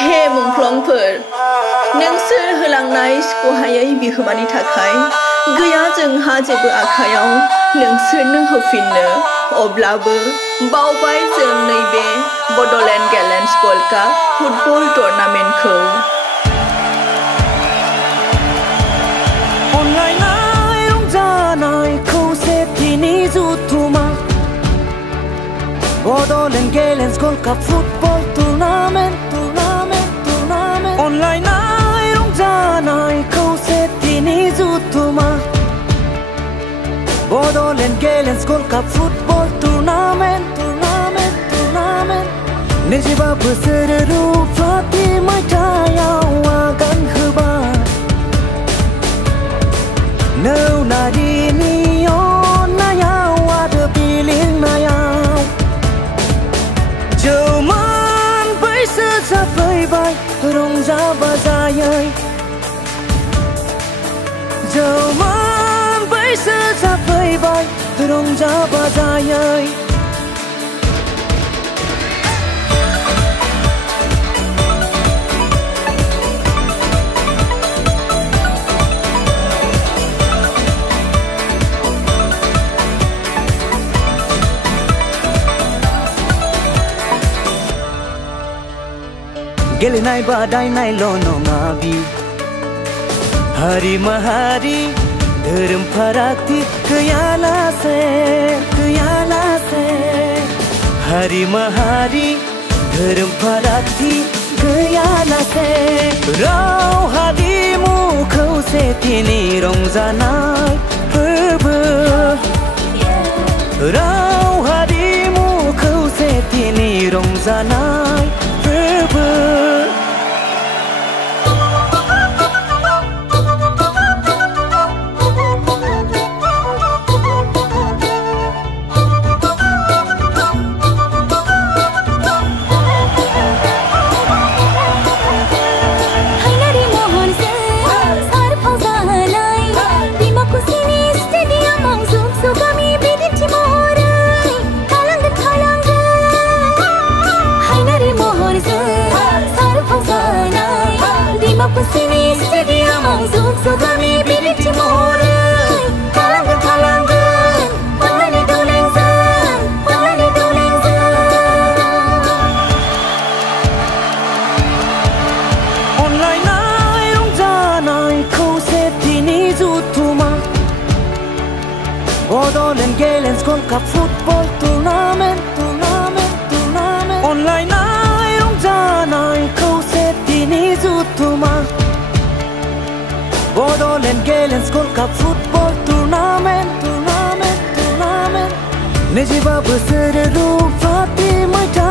हे मुंख्लंफोर नोंसोर होलांनाय सुख'हायै बिहोमानि थाखाय गैया जोंहा जेबो आखायाव नोंसोरनो होफिननो अब्लाबो बावबाय जों नैबे बड'लेण्ड गेलेन्स गल्ड काप फुटबल टुर्नामेन्टखौ अनलायनाय रंजानाय खौसेथिनि जुथुमा बड'लेण्ड गेलेन्स गल्ड काप फुटबल टुर्नामेन्ट अनलायनाय रंजानाय खौसेथिनि जुथुमा बड'लेण्ड गेलेन्स गल्ड काप फुटबल टुर्नामेन्ट 25 बोसोर रुफाथि मायथाइयाव आगान होबाय नौनारिनि अननायाव आरो बिलिंनायाव जौमोन बैसो जाफैबाय रंजा बाजायै जौमोन बैसो जाफैबाय रंजा बाजायै गेलेनाय बादायनायल' नङा बि हारि माहारि धोरोम फारागथि गैयालासे हारि माहारि धोरोम फारागथि गैयालासे राव हारिमु खौसेथिनि रंजानाय फोरबो राव हारिमु खौसेथिनि रंजानाय फोरबो Bordelen Gelens Gold Cup Football Tournament Online ay rongjanay khausetini jutuma Bordelen Gelens Gold Cup Football Tournament 25 बोसोर रुफाथि मायथाइ